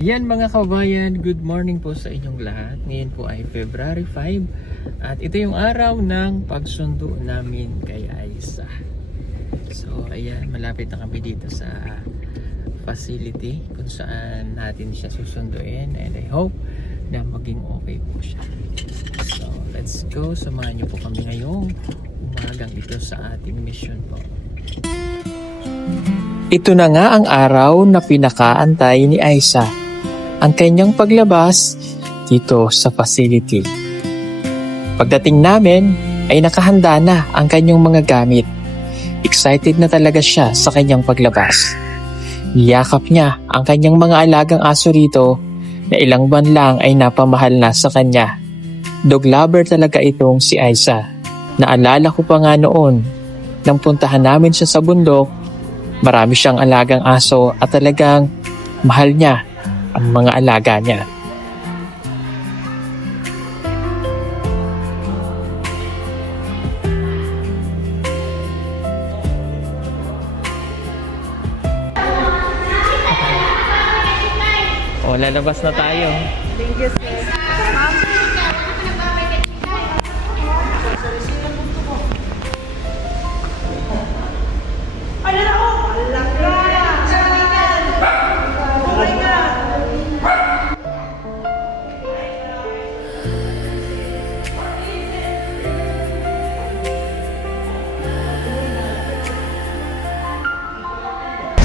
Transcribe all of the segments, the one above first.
Yan mga kabayan, good morning po sa inyong lahat. Ngayon po ay February 5 at ito yung araw ng pagsundo namin kay Aisa. So ayan, malapit na kami dito sa facility kung saan natin siya susunduin, and I hope na maging okay po siya. So let's go, samahan niyo po kami ngayong umagang ito sa ating mission po. Ito na nga ang araw na pinakaantay ni Aisa, ang kanyang paglabas dito sa facility. Pagdating namin ay nakahanda na ang kanyang mga gamit. Excited na talaga siya sa kanyang paglabas. Niyakap niya ang kanyang mga alagang aso rito na ilang buwan lang ay napamahal na sa kanya. Dog lover talaga itong si Aisa. Naalala ko pa nga noon nang puntahan namin siya sa bundok, marami siyang alagang aso at talagang mahal niya ang mga alaga niya. O, lalabas na tayo. Thank you, sir.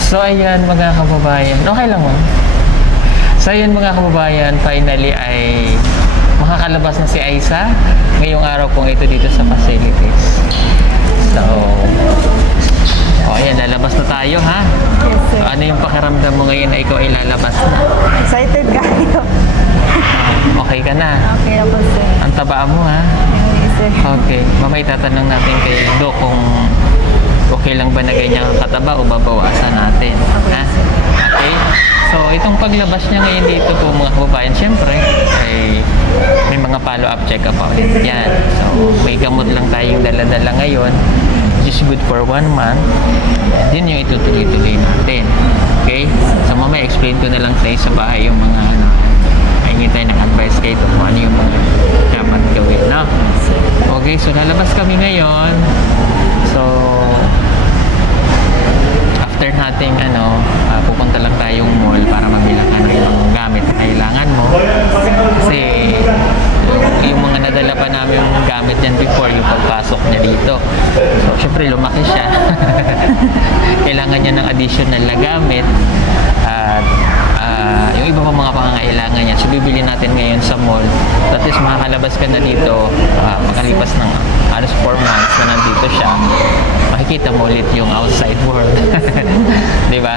So ayan mga kababayan, okay lang mo? So ayan mga kababayan, finally ay makakalabas na si Aisa ngayong araw pong ito dito sa facilities. So, ayan, lalabas na tayo ha? Yes, sir. So, ano yung pakiramdam mo ngayon na ikaw ay lalabas na? Excited kayo. Okay ka na? Okay ako, sir. Ang taba mo ha? Yes, sir. Okay, mamay tatanong natin kay Doc kung okay lang ba na ganyan ang kataba o babawasan natin. Ha? Okay? So, itong paglabas niya ngayon dito po mga kababayan, syempre, ay may mga follow-up check-up ulit. Yan. So, may gamot lang tayong dala-dala ngayon, which is good for 1 month. And then yung itutuloy-tuloy natin. Okay? So, mamaya explain ko na lang sa bahay yung mga hingi tayo ng advice kayo kung ano yung mga dapat gawin. No? Okay, so lalabas kami ngayon. So, after nating pupunta lang tayong mall para mabila ka ng ibang gamit na kailangan mo. Kasi yung mga nadala pa namin yung gamit yan before yung pagpasok niya dito. So, syempre lumaki siya. Kailangan niya ng additional na gamit. At yung iba pa mga pangangailangan niya. So, bibili natin ngayon sa mall. At least makakalabas ka na dito. Makalipas ng alos 4 months na nandito siya. Makikita mo ulit yung outside world. Di ba?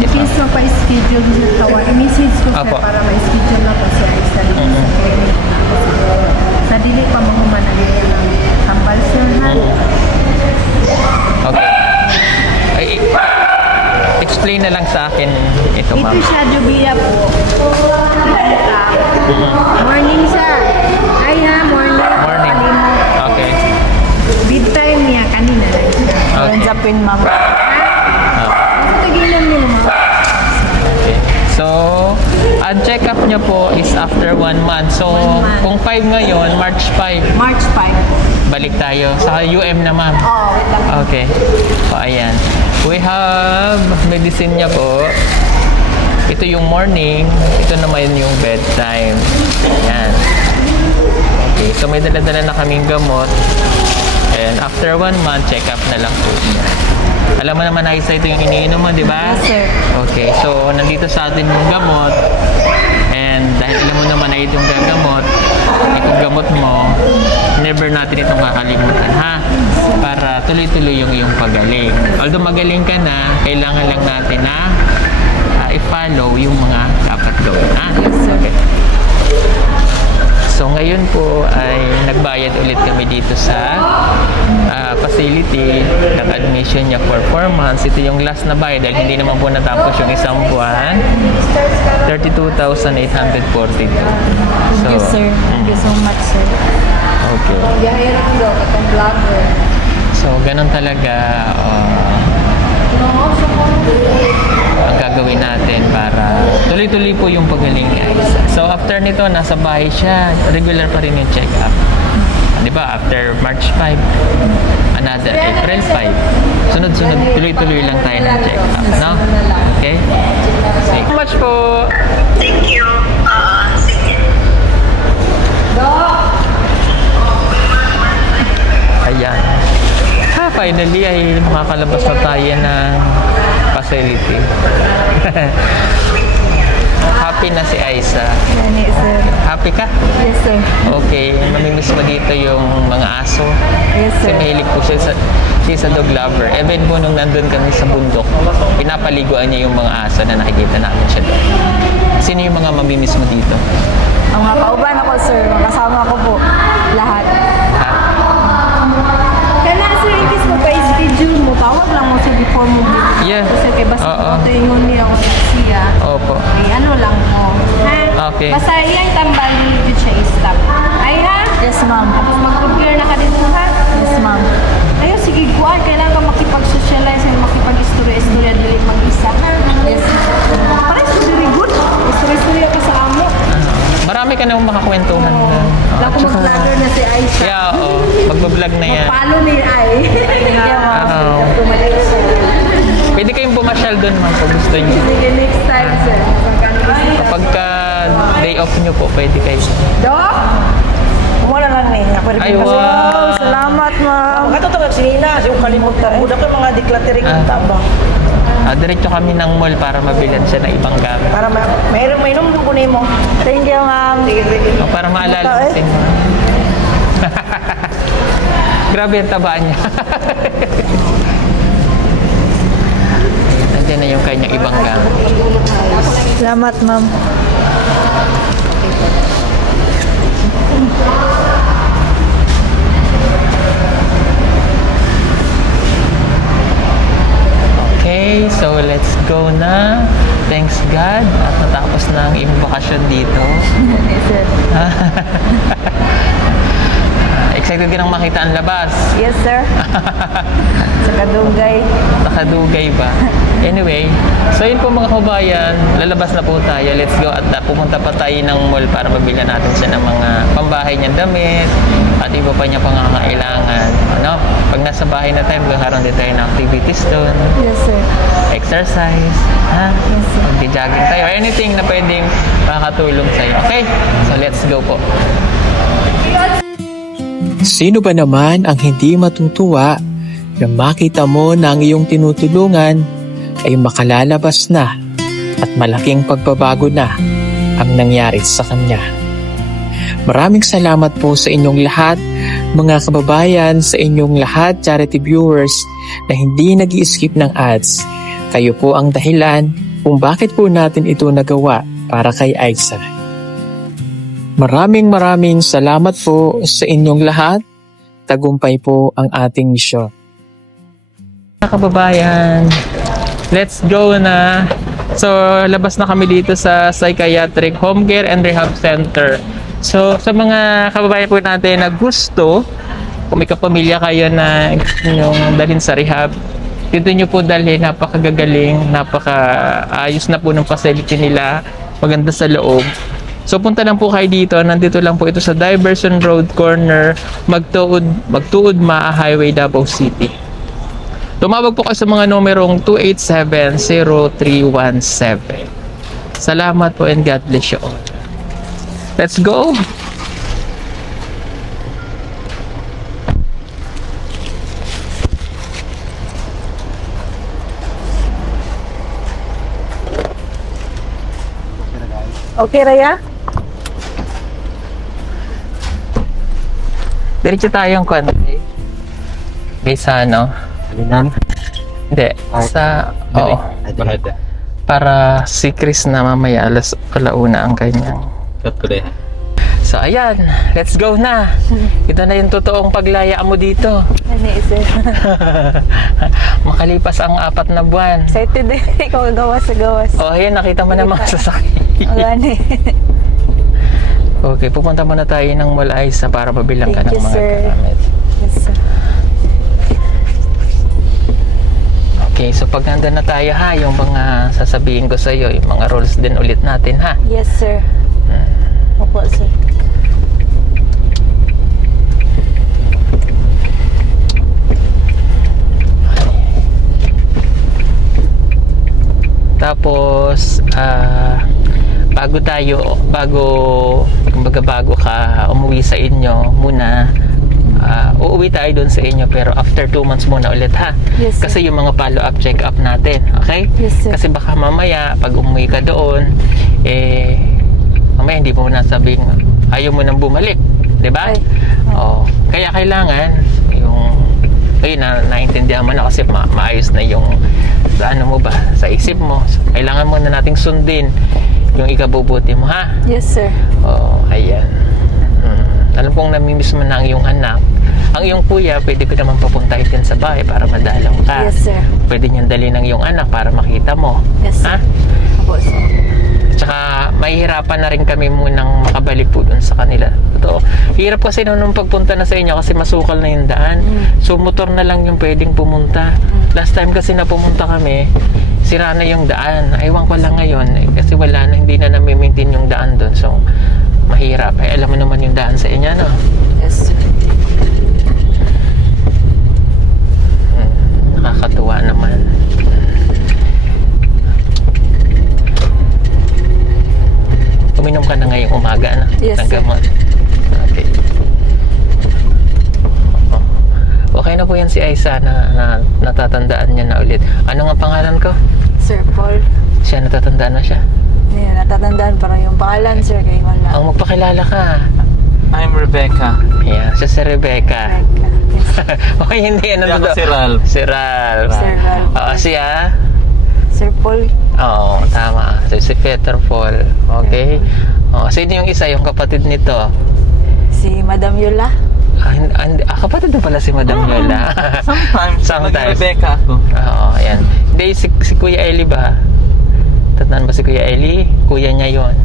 Yes, please pa-schedule sa tawa. I-message ko, sir, Opo. para ma-schedule na po siya sa clinic. Sa dili pa mga managay ng tambal, sir, ha? Okay. Ay, explain na lang sa akin ito, ma'am. Ito siya, Jubia po. Morning, sir. Ay, ha, morning. Morning. Okay. Bedtime niya, kanina lang siya. Okay. Japin, ma'am. Tagilan mo naman. Okay. So, ang check-up niya po is after 1 month. So, 1 month. kung 5 ngayon, March 5, March 5. balik tayo sa UM na, ma'am. Oh, wait lang. Okay. So, ayan. We have medicine niya po. Ito yung morning. Ito naman yung bedtime. Ayan. Okay. So, may dala-dala na kaming gamot. And after 1 month, check-up na lang po niya. Alam mo naman, Aisa, ito yung iniinom mo, di ba? Yes, sir. Okay. So, nandito sa atin yung gamot. And dahil alam mo naman na itong gagamot, itong gamot mo, never natin itong kakalimutan, ha? Para tuloy-tuloy yung iyong pagaling. Although magaling ka na, kailangan lang natin na i-follow yung mga dapat gawin, ha? Yes, sir. Okay. So ngayon po ay nagbayad ulit kami dito sa facility ng admission niya for 4 months. Ito yung last na bayad dahil hindi naman po natapos yung isang buwan. 32,842. Thank you, sir. Thank you so much, sir. Okay. Gahirap daw, katong vlogger. So ganun talaga. ang gagawin natin para tuloy-tuloy po yung pagaling ni Aiza. So after nito, nasa bahay siya, regular pa rin yung check-up. Di ba? After March 5, another April 5. Sunod-sunod, tuloy-tuloy lang tayo ng check-up, no? Okay? Thank you so much po. Thank you. Sige. Ayan. Finally ay makakalabas na tayo ng facility. Happy na si Aiza. Gani, sir. Happy ka? Yes, sir. Okay, mamimiss mo dito yung mga aso. Yes, Kasi sir. mahilig po siya sa dog lover. Even po nung nandun kami sa bundok, pinapaliguan niya yung mga aso na nakikita namin siya doon. Sino yung mga mamimiss mo dito? Ang mga kauban ako, sir. Mga kasama ko po. Lahat. Ha? Kaya sir, ikis mo pa schedule mo. Tawag lang mo, sir, before mo. Yeah. Kasi kay basta Oo. ko ingon niya ako siya. Opo. Ay, ano lang mo. Ha? Okay. Basta iyang tambal ni Jud siya stop. Ay ha? Yes, ma'am. Tapos mag-prepare na ka dito, ha? Yes, ma'am. Ayaw, sige, kuhaan. Kailangan ka makipag-socialize and makipag-istorya-istorya dili mag-isa, ha? Yes. Parang very good. Istorya-istorya ka sa amo. Marami ka nang makakwentuhan na. Wala ko mag-vlogger na si Aisha. Yeah, oo. Magbablog na yan. Palo ni Ay. Yeah, ma'am. Oo. Tumalis. Pwede kayong pumasyal doon man kung gusto niyo. Sige, next time, sir. Pagka day off niyo po, pwede kayo. Dok? Wala lang ni. Ako rin Ay, kasi. wow. Salamat, ma'am. Katotoo sinina, siya kalimutan. Budak ko mga decluttering Ah. ng tabang. Diretso kami ng mall para mabilan siya ng ibang gamit. Para may inom ko nimo. Thank you, ma'am. Sige, sige. O, para maalala Ito, natin. Grabe ang tabaan niya. Nandiyan na yung kanyang ibang gamit. Salamat, ma'am. Okay, so let's go na. Thanks God at natapos na ang iyong bakasyon dito. Yes, sir. Excited ka nang makita ang labas. Yes, sir. Sa Kadugay. Nakadugay ba? Anyway, so yun po mga kabayan, lalabas na po tayo. Let's go at pumunta pa tayo ng mall para mabilan natin siya ng mga pambahay niyang damit at iba pa niya pangangailangan. Ano? Pag nasa bahay na tayo, magkakaroon din tayo ng activities doon. Yes, sir. Exercise, ha? Yes, sir. Mag-jogging tayo. Anything na pwedeng makakatulong sa'yo. Okay? So let's go po. Sino ba naman ang hindi matutuwa na makita mo na ang iyong tinutulungan ay makalalabas na at malaking pagbabago na ang nangyari sa kanya. Maraming salamat po sa inyong lahat, mga kababayan, sa inyong lahat, charity viewers na hindi nag-i-skip ng ads. Kayo po ang dahilan kung bakit po natin ito nagawa para kay Aiza. Maraming salamat po sa inyong lahat. Tagumpay po ang ating misyon. Mga kababayan, let's go na. So, labas na kami dito sa Psychiatric Home Care and Rehab Center. So, sa mga kababayan po natin na gusto, kung may kapamilya kayo na gusto nyo dalhin sa rehab, dito nyo po dalhin. Napakagagaling, napaka-ayos na po ng facility nila. Maganda sa loob. So punta lang po kayo dito. Nandito lang po ito sa Diversion Road Corner, Magtuod Maa Highway, Davao City. Tumawag po kayo sa mga numerong 287-0317. Salamat po and God bless you all. Let's go! Okay, Raya? Diretso tayong konti. Sa ano? Alinan? Hindi. Sa... Oo. Bakit? Para si Chris na mamaya alas 1 ang kanyang. Cut ko din. So ayan, let's go na. Ito na yung totoong paglaya mo dito. Ano, sir? Makalipas ang 4 na buwan. Excited din. Ikaw gawas sa gawas. Oh, ayan, nakita mo na mga sasakyan. Gani. Okay, pupunta muna tayo ng Mall Aiza para mabilang ka ng Thank you, mga sir. gamit. Yes, sir. Okay, so pag nandun na tayo ha, yung mga sasabihin ko sa iyo, yung mga rules din ulit natin ha. Yes, sir. Opo, sir. Tapos, bago ka umuwi sa inyo muna, uuwi tayo doon sa inyo pero after 2 months muna ulit ha. Yes, sir. Kasi yung mga follow-up check-up natin, okay? Yes, sir. Kasi baka mamaya, pag umuwi ka doon, mamaya hindi mo nasabing ayaw mo nang bumalik, di ba? Ay. Kaya kailangan yung naintindihan mo na kasi maayos na yung sa ano mo ba, sa isip mo. So, kailangan mo na nating sundin yung ikabubuti mo ha. Yes, sir. Ayan. Alam kong namimiss mo na ang iyong anak. Ang iyong kuya, pwede ko naman papuntahin din sa bahay para madalaw ka. Yes, sir. Pwede niyan dalhin ng iyong anak para makita mo. Yes, sir. Ha? Opo, sir. Tsaka mahihirapan na rin kami munang makabalik po dun sa kanila. Totoo. Hirap kasi nung pagpunta na sa inyo kasi masukal na yung daan. So motor na lang yung pwedeng pumunta. Last time kasi na pumunta kami, sira na yung daan. Aywan ko lang ngayon kasi wala na, hindi na nami-maintain yung daan dun. So mahirap. Alam mo naman yung daan sa inyo, no? Yes, sir. Nakakatuwa naman. Uminom ka na ngayong umaga na Yes, ng sir. gamot. Okay. Okay na po yan si Aiza na natatandaan niya na ulit. Ano nga pangalan ko? Sir Paul. Siya, natatandaan na siya. Hindi, natatandaan parang yung pangalan, sir, kay wala. Ang magpakilala ka. I'm Rebecca. Yeah, siya si Rebecca. Yes. Okay, hindi. Ano Ako to? si Ralph. Si Ralph. Sir Ralph. Siya? Sir Paul. Oo, tama. So, si Peter Paul. Okay? Sino yung isa, yung kapatid nito? Si Madam Yola. Kapatid din pala si Madam Yola. Sometimes. Rebecca ako. Oo, ayan. Hindi, si Kuya Eli ba? Tatandaan ba si Kuya Eli? Kuya niya yon.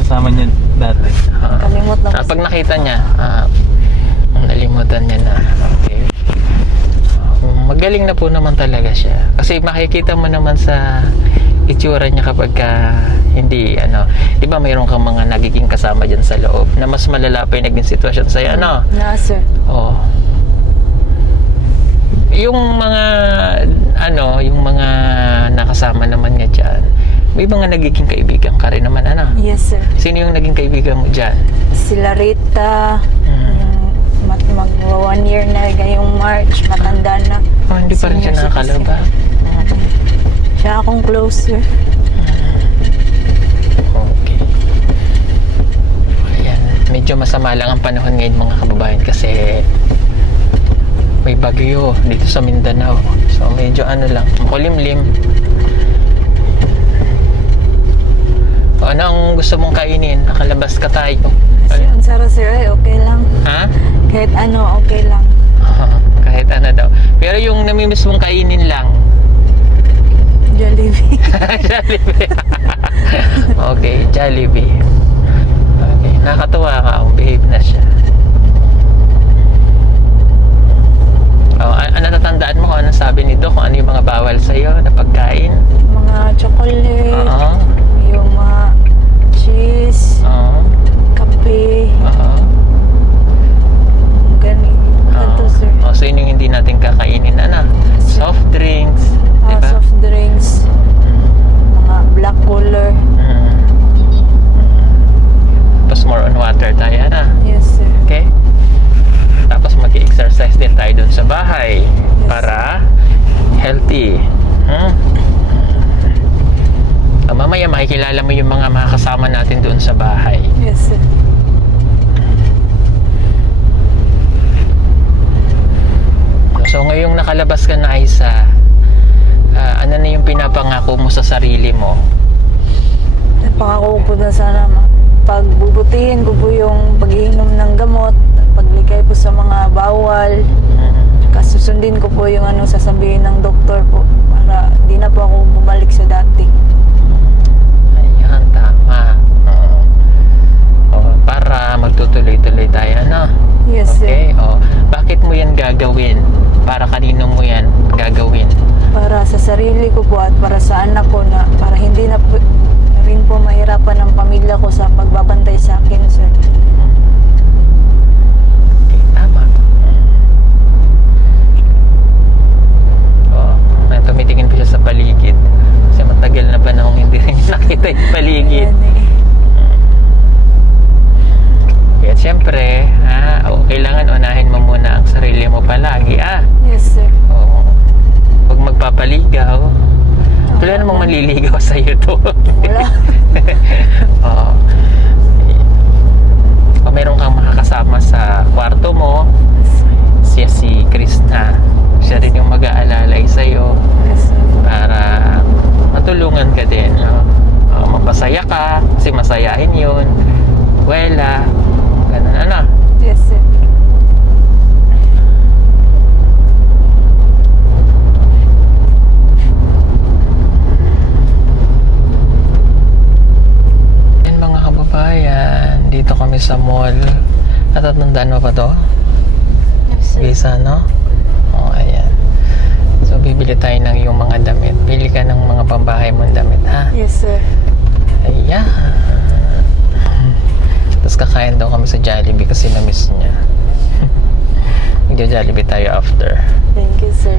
Kasama niya dati. Kalimot na Pag nakita niya, nalimutan niya na. Okay. Magaling na po naman talaga siya. Kasi makikita mo naman sa itsura niya kapag hindi, di ba mayroon kang mga nagiging kasama dyan sa loob na mas malala pa yung naging sitwasyon sa'yo, ano? Na, sir. Oo. Yung mga, yung mga nakasama naman niya dyan, may mga nagiging kaibigan ka rin naman, ano? Yes, sir. Sino yung naging kaibigan mo dyan? Si Larita. Mag 1 year na ngayong March. Matanda na. Hindi pa rin siya Senior nakakalaba. Siya akong closer. Okay. Ayan. Medyo masama lang ang panahon ngayon mga kababayan kasi may bagyo dito sa Mindanao. So medyo lang, makulimlim. Ano ang gusto mong kainin? Nakalabas ka tayo. Ang Sara, sir, okay lang. Ha? Kahit ano, okay lang. Kahit ano daw. Pero yung namimiss mong kainin lang. Jollibee. Jollibee. Okay, Jollibee. Okay, nakakatuwa ka. Behave na siya. Natatandaan mo kung ano sabi ni Doc, kung ano yung mga bawal sa'yo na pagkain? Mga chocolate. Oo. Yung mga cheese. Oo. Kape. Oo. Ganito, sir. So yun yung hindi natin kakainin, soft drinks, diba? Soft drinks. Mga black cooler. Tapos more on water tayo, Yes, sir. Okay? Tapos mag-exercise din tayo dun sa bahay para healthy. Mamaya makikilala mo yung mga kasama natin doon sa bahay. Yes, sir. So ngayong nakalabas ka na, Aiza, ano na yung pinapangako mo sa sarili mo? Napakako ko na sana pagbubutihin ko po yung pag-iinom ng gamot, paglikay po sa mga bawal, kasusundin ko po yung sasabihin ng doktor po para di na po ako bumalik sa dati. Ayan, tama. Para magtutuloy-tuloy tayo, Yes, Okay? sir. Bakit mo yan gagawin? Para kanino mo yan gagawin? Para Wala. Oo. Kung meron kang makakasama sa kwarto mo, siya si Chris na. Siya rin yung mag-aalalay sa'yo para matulungan ka din. No? Mapasaya ka, kasi masayahin yun. Wala. Ganun, ano? Yes, sir. Yan mga kababayan, dito kami sa mall. Natatandaan mo pa to? Yes, sir. Gisa, no? O, ayan. So, bibili tayo ng iyong mga damit. Bili ka ng mga pambahay mong damit, ha? Yes, sir. Ayan. Tapos kakain daw kami sa Jollibee kasi na-miss niya. Magja-Jollibee tayo after. Thank you, sir.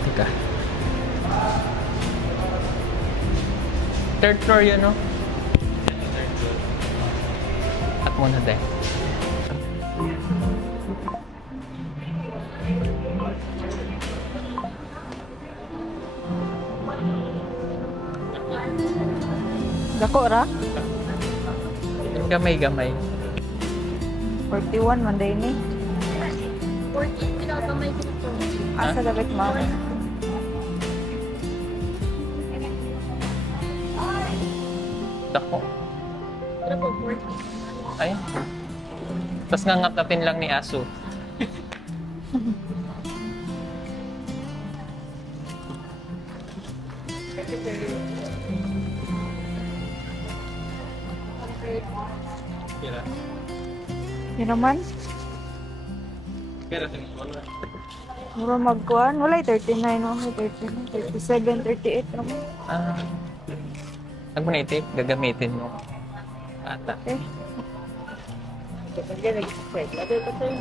Teka. Third floor yun, no? At muna din. Dako ra? Gamay-gamay. 41 man day ni. 14, pinakamay ko ito. Asa dapat ma'am? Dako. Ano po, 14? Ay. Tapos ngangatatin lang ni Aso. Yun naman. Mura magkuhan. Wala 39 mo. 39, 37, 38 naman. Ah. Pag mo naitip, gagamitin mo. Ata.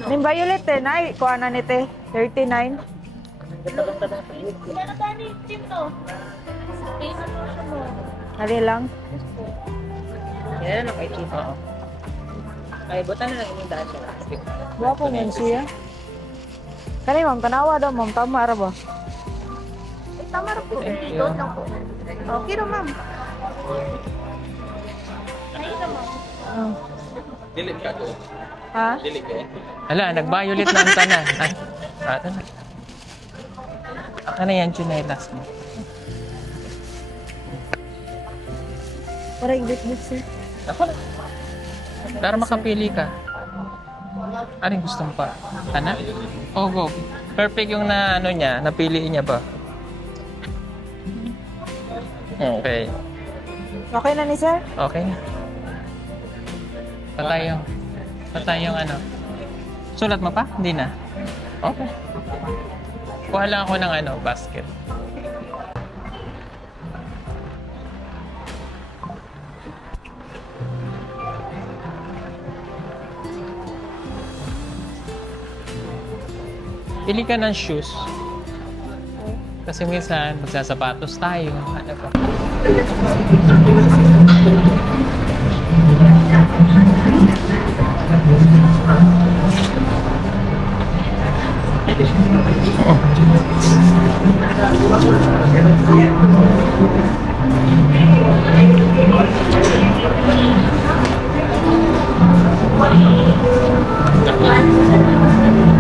Ning violet eh, nay. Kuha na ni te. 39. Kailan tayo ni Tim, no? Stay na po siya mo. Hali lang. Yan na kay Chief. Oo. Ay, buta na lang yung daan siya. Wapo man siya. Kani ma'am, tanawa daw ma'am. Tama ra ba? Tama rin po. Thank you. Doon lang po. Okay ro ma'am. Ayun naman. Oh. Dilit ka doon. Ha? Dilit ka. Hala, nag-violet na ang tanan. Ay, ata na. Aka na yan, chinelas mo. Para ibit-bit sir. Ako na. Para makapili ka. Anong gusto mo pa? Ana? Oh, go. Perfect yung na ano niya, napili niya ba? Okay. Okay na ni sir? Okay na. Patayong ano. Sulat mo pa? Hindi na. Okay. Kuha lang ako ng ano, basket. Pili ka ng shoes. Kasi minsan, magsasapatos tayo. Ano pa?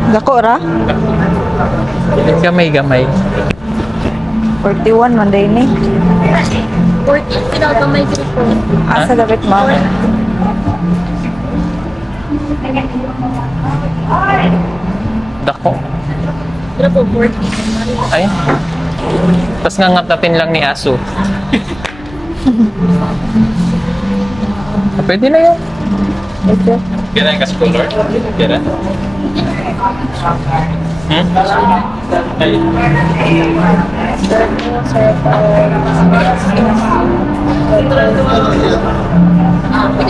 Dako ra? Gamay-gamay. 41 man day ni. 14, pinakamay ko po. Asa dapat ma'am? Dako. Ano po, 14? Ay. Tapos ngangatatin lang ni Aso. Pwede na yun. Ito. Kira yung color? Kira? Pwede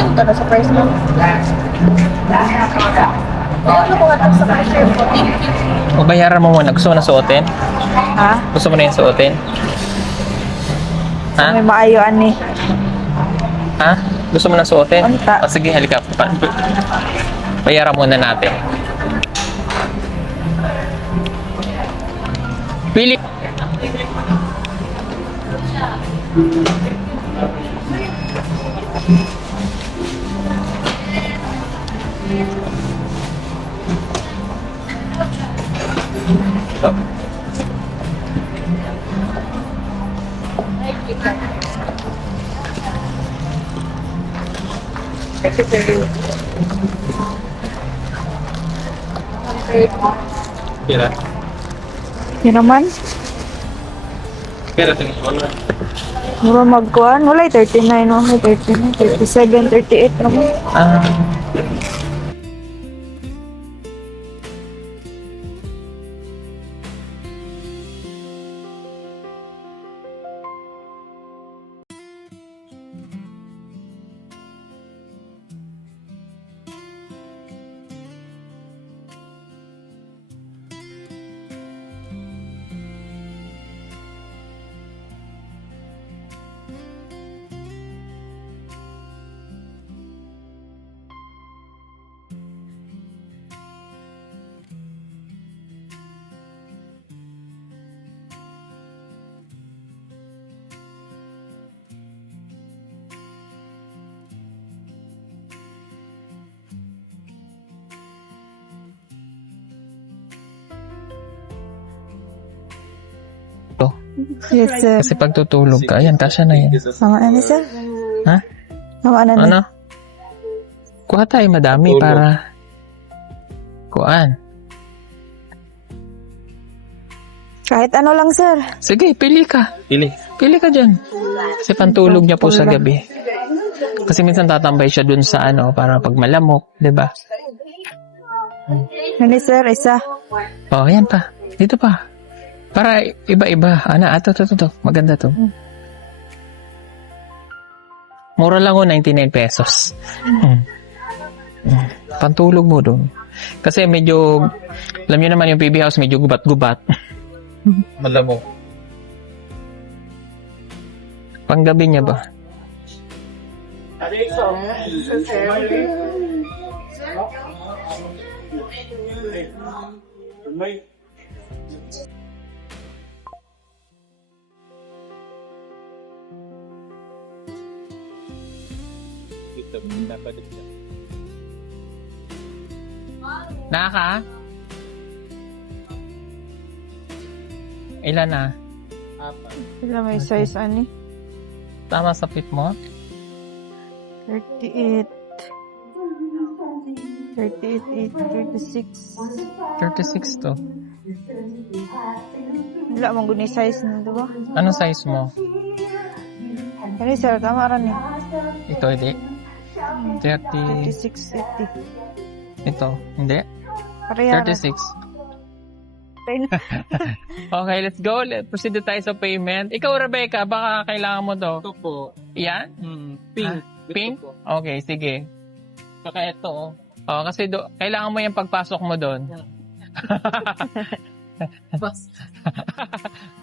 mo to na sa price mo. Ano ko nga sa cashier po? O bayaran mo muna. Gusto mo na suotin? Ha? Gusto mo na yung suotin? Ha? May maayoan ni. Ha? Gusto mo na suotin? Anta. O sige, halika. Bayaran muna natin. Pili. Kira. Yun naman. Kira tingin ko na. Mura magkuhan. Wala 39, wala 39, 37, 38 naman. Ah. Yes, sir. Kasi pag tutulog ka, ayan, kasya na yan. Mga ano, sir? Ha? Mga ano na? Ano? Kuha tayo madami para kuhaan. Kahit ano lang, sir. Sige, pili ka. Pili. Pili ka dyan. Kasi pantulog niya po sa gabi. Kasi minsan tatambay siya dun sa ano, para pag malamok, di ba? Ano, sir? Isa. Oh, ayan pa. Dito pa. Para iba-iba. Ana, ito. Maganda to. Mura lang o, 99 pesos. Pantulog mo dun. Kasi medyo, alam niyo naman yung PB House, medyo gubat-gubat. Malamok. Panggabi niya ba? Naka? Ilan na? Sila may size ani? Tama sa fit mo? 38. 38, 36. 36 to. Wala mong guni size na, diba? Anong size mo? Ano, sir? Tama rin eh. Ito, hindi. 30. 36, 80. Ito, hindi. Pareha 36. Okay, let's go. Proceed na tayo sa payment. Ikaw, Rebecca, baka kailangan mo to. Ito po. Yan? Pink. Pink? Gusto ko. Okay, sige. Saka ito oh. Oh, kasi kailangan mo yung pagpasok mo doon.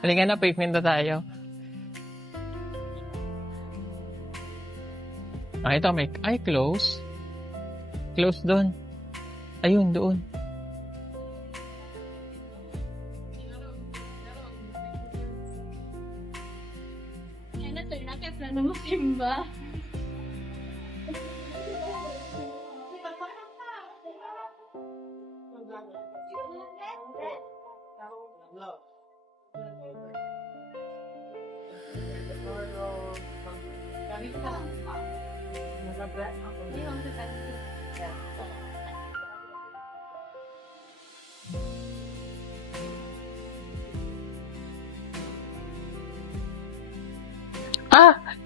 Halika na, payment na tayo. Ito may, close. Close doon. Ayun, doon. Ano to, nakipla na mo simba.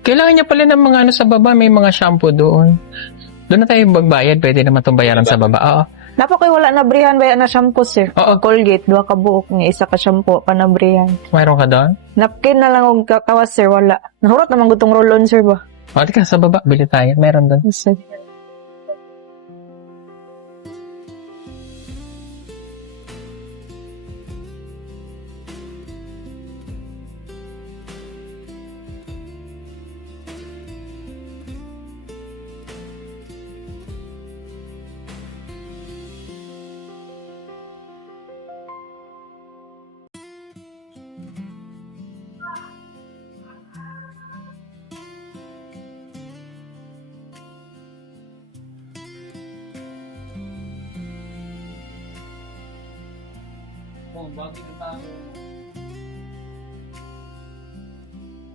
Kailangan niya pala ng mga ano sa baba. May mga shampoo doon. Doon na tayo magbayad. Pwede naman itong bayaran sa baba. Oo. Napa ko'y wala na brihan ba na shampoo, sir? Oo. Colgate, 2 ka buok nga isa ka shampoo pa na brihan. Mayroon ka doon? Napkin na lang og kakawas, sir, wala. Nahurot naman gutong roll-on, sir ba? O, di ka sa baba. Bili tayo. Meron doon. Sir.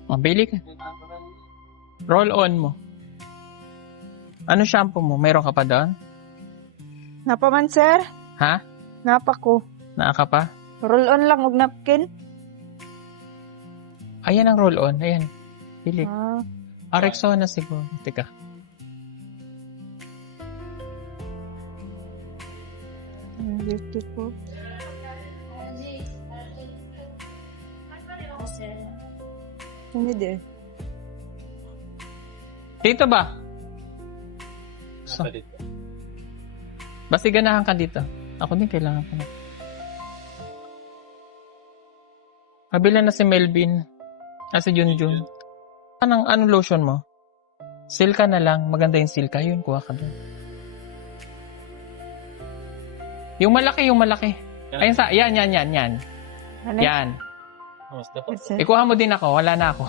Mabili ka. Roll on mo. Ano shampoo mo? Meron ka pa doon? Napa man, sir? Ha? Napa ko. Naa ka pa? Roll-on lang og napkin. Ayan ang roll on. Ayan. Bili. Ah. Rexona siguro. Teka. Beautiful. Hindi din. Dito ba? So, basta ganahan ka dito. Ako din kailangan ko na. Kabila na si Melvin. Si Junjun. Anong lotion mo? Silka na lang. Maganda yung silka. Yun, kuha ka doon. Yung malaki. Ayun sa, yan. Ano? Yan. Sir. Ikuha mo din ako. Wala na ako.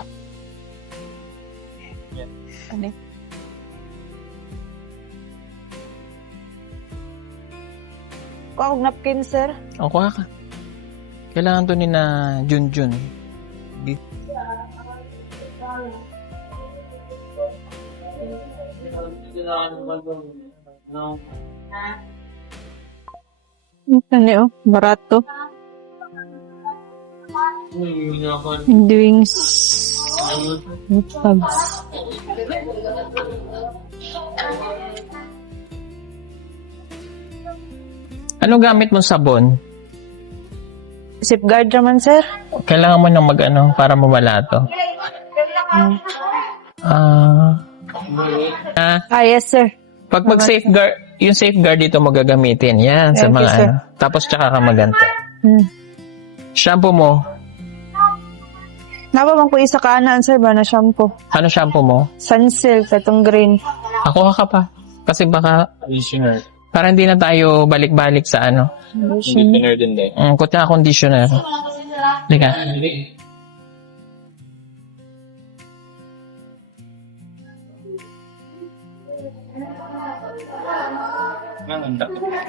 Ano? Kuha og napkin, sir. O, kuha ka. Kailangan to ni na Junjun. Ano oh? Barato. Wings. Pubs. Ano gamit mo sabon? Safeguard naman, sir. Kailangan mo nang mag-ano para mamalato. Yes, sir. Pag mag-safeguard, yung safeguard dito mo gagamitin. Yan, sa Thank mga you, sir. ano. Tapos tsaka ka maganta. Shampoo mo. Napa man ko isa kaanaan, sir, ba na shampoo? Ano shampoo mo? Sunsilk, katong green. Ako ka pa. Kasi baka, Conditioner. para hindi na tayo balik-balik sa ano. Conditioner din din. Kutya conditioner. Liga.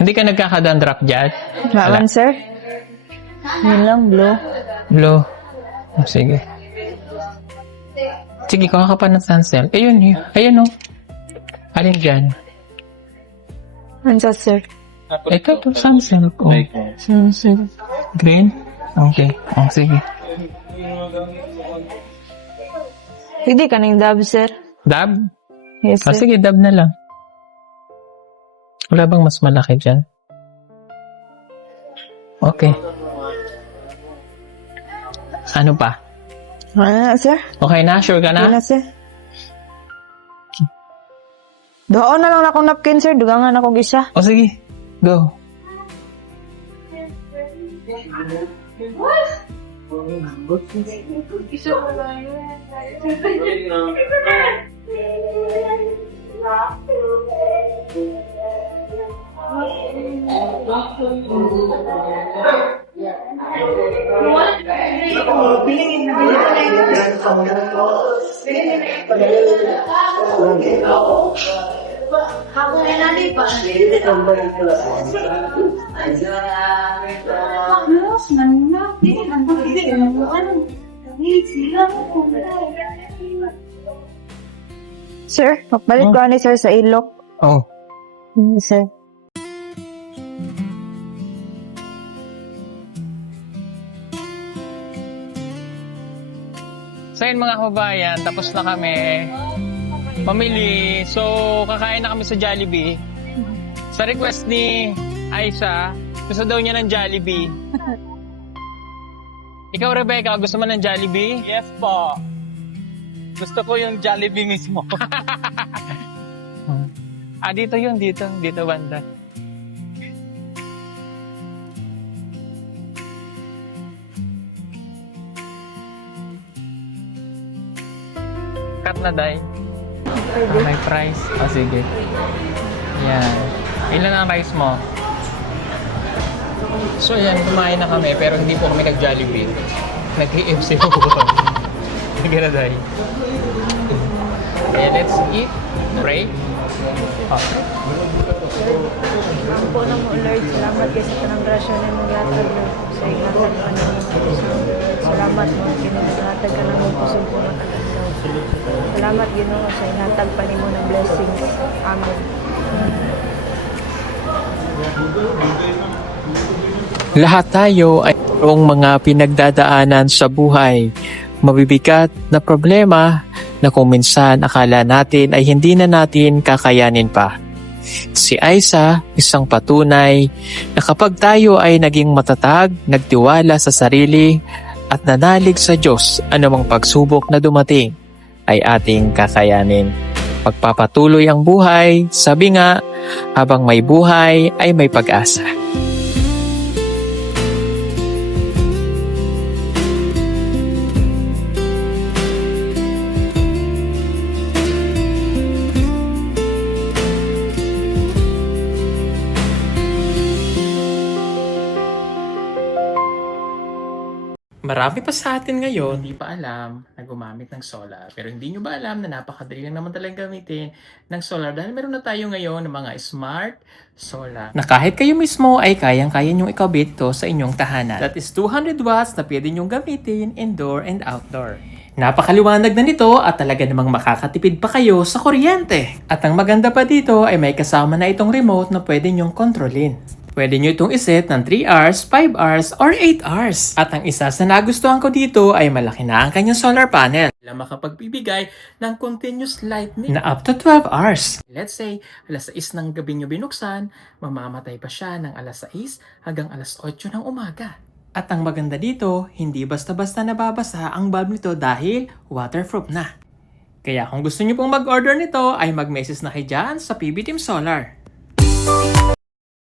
Hindi ka nagkakadandrop dyan? Naman, sir. Yun lang, blue. Blue. Sige. Sige, kuha ka pa ng sunsilk. Ayun, ayun oh. Alin dyan? Ansa, sir? Ito to, sunsilk. Oh. Sunsilk. Green? Okay. Sige. Hindi ka nang dab, sir. Dab? Yes, sir. Sige, dab na lang. Wala bang mas malaki dyan? Okay. Ano pa? Ano na, sir? Okay na? Sure ka Ano na? na, sir? Doon na lang akong napkin, sir. Dugangan akong isa. O sige. Go. Sir, magpalit ko ani, sir, sa ilok. Oh. Sir. So yun mga kababayan, tapos na kami mamili. So kakain na kami sa Jollibee. Sa request ni Aisa, gusto daw niya ng Jollibee. Ikaw, Rebecca, gusto mo ng Jollibee? Yes po. Gusto ko yung Jollibee mismo. Dito yun, dito. Dito banda. Cut na, Day. May price. Sige. Yan. Ilan ang rice mo? So yan, kumain na kami pero hindi po kami nag-Jollibee. Nag-KFC po. Sige na, Day. Okay, let's eat. Pray. Ang po na mo, Lord. Salamat kayo sa tanang grasya na mong yatag, Lord. Sa ingatag ka na mong puso. Salamat mo, kinaghatag ka na mong puso po ng anak, Lord. Salamat, Ginoo, sa ingatag pa mo ng blessings. Amen. Lahat tayo ay mayroong mga pinagdadaanan sa buhay. Mabibigat na problema na kung minsan akala natin ay hindi na natin kakayanin pa. Si Aisa, isang patunay na kapag tayo ay naging matatag, nagtiwala sa sarili at nanalig sa Diyos, anumang pagsubok na dumating ay ating kakayanin. Pagpapatuloy ang buhay, sabi nga, habang may buhay ay may pag-asa. Marami pa sa atin ngayon hindi pa alam na gumamit ng solar. Pero hindi nyo ba alam na napakadali lang naman talagang gamitin ng solar dahil meron na tayo ngayon ng mga smart solar. Na kahit kayo mismo ay kayang-kaya nyong ikabit to sa inyong tahanan. That is 200 watts na pwede nyong gamitin indoor and outdoor. Napakaliwanag na nito at talaga namang makakatipid pa kayo sa kuryente. At ang maganda pa dito ay may kasama na itong remote na pwede nyong kontrolin. Pwede nyo itong iset ng 3 hours, 5 hours, or 8 hours. At ang isa sa nagustuhan ko dito ay malaki na ang kanyang solar panel na makapagbibigay ng continuous lightning na up to 12 hours. Let's say, alas 6 ng gabi nyo binuksan, mamamatay pa siya ng alas 6 hanggang alas 8 ng umaga. At ang maganda dito, hindi basta-basta nababasa ang bulb nito dahil waterproof na. Kaya kung gusto nyo pong mag-order nito ay mag-message na kayo dyan sa PB Team Solar.